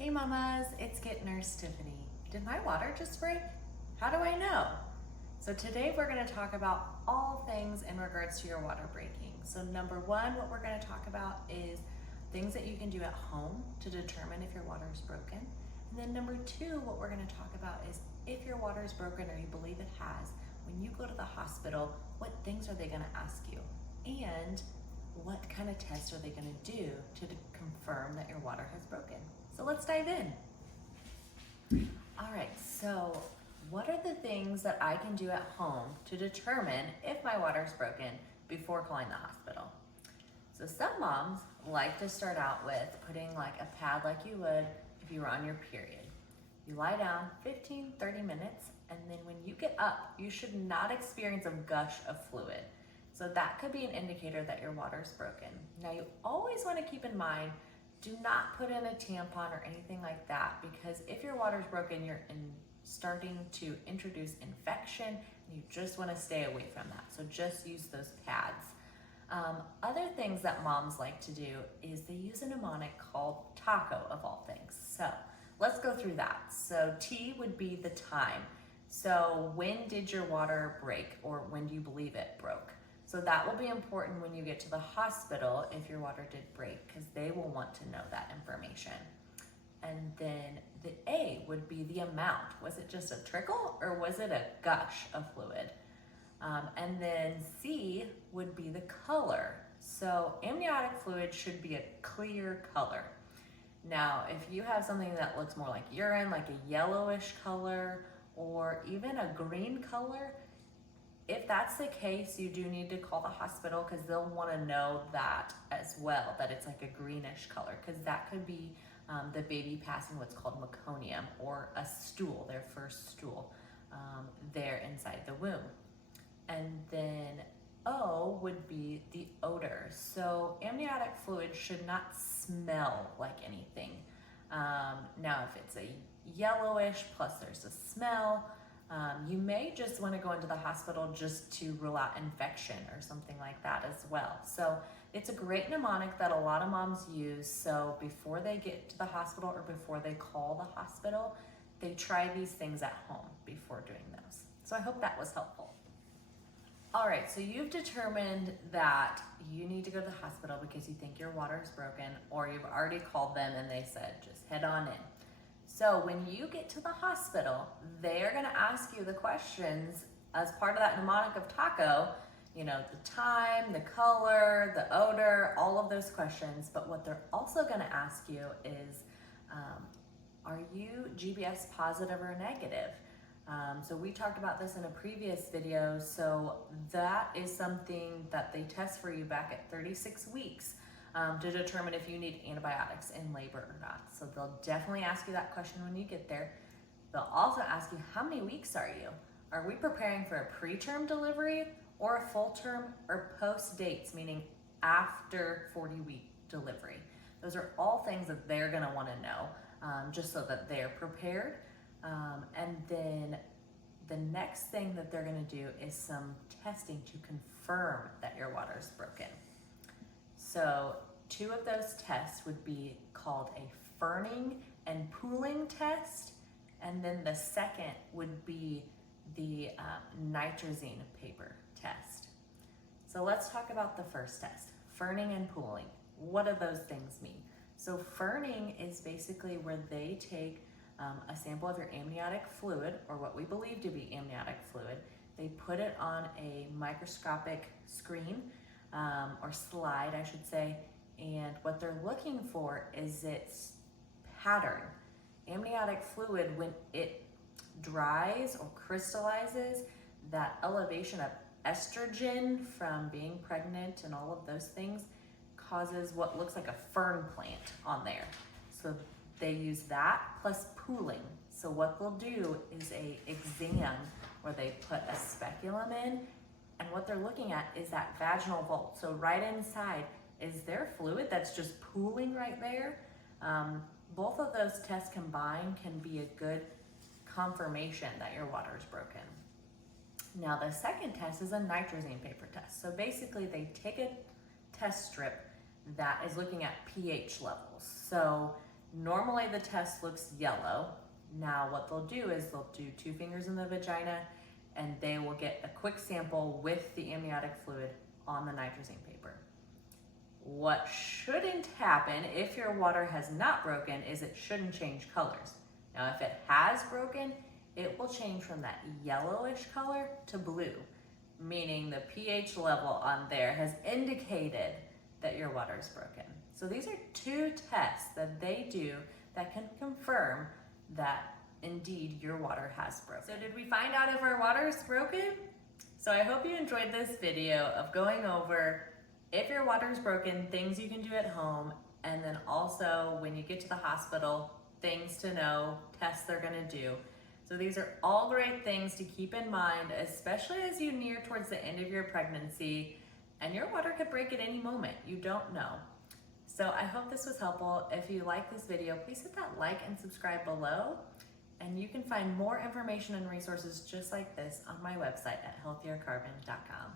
Hey mamas, it's Get Nurse Tiffany. Did my water just break? How do I know? So today we're going to talk about all things in regards to your water breaking. So number one, what we're going to talk about is things that you can do at home to determine if your water is broken. And then number two, what we're going to talk about is if your water is broken or you believe it has, when you go to the hospital, what things are they going to ask you? And what kind of tests are they going to do to confirm that your water has broken? So let's dive in. All right, so what are the things that I can do at home to determine if my water is broken before calling the hospital? So some moms like to start out with putting like a pad like you would if you were on your period. You lie down 15-30 minutes, and then when you get up, you should not experience a gush of fluid. So that could be an indicator that your water is broken. Now you always want to keep in mind, do not put in a tampon or anything like that, because if your water is broken, you're starting to introduce infection, and you just want to stay away from that. So just use those pads. Other things that moms like to do is they use a mnemonic called TACO of all things. So let's go through that. So T would be the time. So when did your water break, or when do you believe it broke? So that will be important when you get to the hospital if your water did break, because they will want to know that information. And then the A would be the amount. Was it just a trickle or was it a gush of fluid? And then C would be the color. So amniotic fluid should be a clear color. Now, if you have something that looks more like urine, like a yellowish color, or even a green color, if that's the case, you do need to call the hospital, because they'll want to know that as well, that it's like a greenish color, because that could be the baby passing what's called meconium, or a stool, their first stool, there inside the womb. And then O would be the odor. So amniotic fluid should not smell like anything. Now, if it's a yellowish plus there's a smell, you may just want to go into the hospital just to rule out infection or something like that as well. So it's a great mnemonic that a lot of moms use. So before they get to the hospital or before they call the hospital, they try these things at home before doing those. So I hope that was helpful. All right, so you've determined that you need to go to the hospital because you think your water is broken, or you've already called them and they said, just head on in. So when you get to the hospital, they're gonna ask you the questions as part of that mnemonic of TACO, you know, the time, the color, the odor, all of those questions. But what they're also gonna ask you is, are you GBS positive or negative? So we talked about this in a previous video. So that is something that they test for you back at 36 weeks. To determine if you need antibiotics in labor or not. So they'll definitely ask you that question when you get there. They'll also ask you, how many weeks are you? Are we preparing for a preterm delivery or a full term, or post dates, meaning after 40-week delivery? Those are all things that they're gonna wanna know, just so that they're prepared. And then the next thing that they're gonna do is some testing to confirm that your water is broken. So two of those tests would be called a ferning and pooling test, and then the second would be the nitrazine paper test. So let's talk about the first test, ferning and pooling. What do those things mean? So ferning is basically where they take a sample of your amniotic fluid, or what we believe to be amniotic fluid. They put it on a microscopic screen, or slide, I should say, and what they're looking for is its pattern. Amniotic fluid, when it dries or crystallizes, that elevation of estrogen from being pregnant and all of those things causes what looks like a fern plant on there. So they use that plus pooling. So what they'll do is a exam where they put a speculum in, and what they're looking at is that vaginal vault. So right inside, is there fluid that's just pooling right there? Both of those tests combined can be a good confirmation that your water is broken. Now the second test is a nitrazine paper test. So basically they take a test strip that is looking at pH levels. So Normally the test looks yellow. Now what they'll do is they'll do 2 fingers in the vagina and they will get a quick sample with the amniotic fluid on the nitrazine paper. What shouldn't happen if your water has not broken is it shouldn't change colors. Now if it has broken, it will change from that yellowish color to blue, meaning the pH level on there has indicated that your water is broken. So these are 2 tests that they do that can confirm that indeed your water has broken. So did we find out if our water is broken? So I hope you enjoyed this video of going over if your water is broken, things you can do at home, and then also when you get to the hospital, things to know, tests they're gonna do. So these are all great things to keep in mind, especially as you near towards the end of your pregnancy, and your water could break at any moment, you don't know. So I hope this was helpful. If you like this video, please hit that like and subscribe below, and you can find more information and resources just like this on my website at healthiercarbon.com.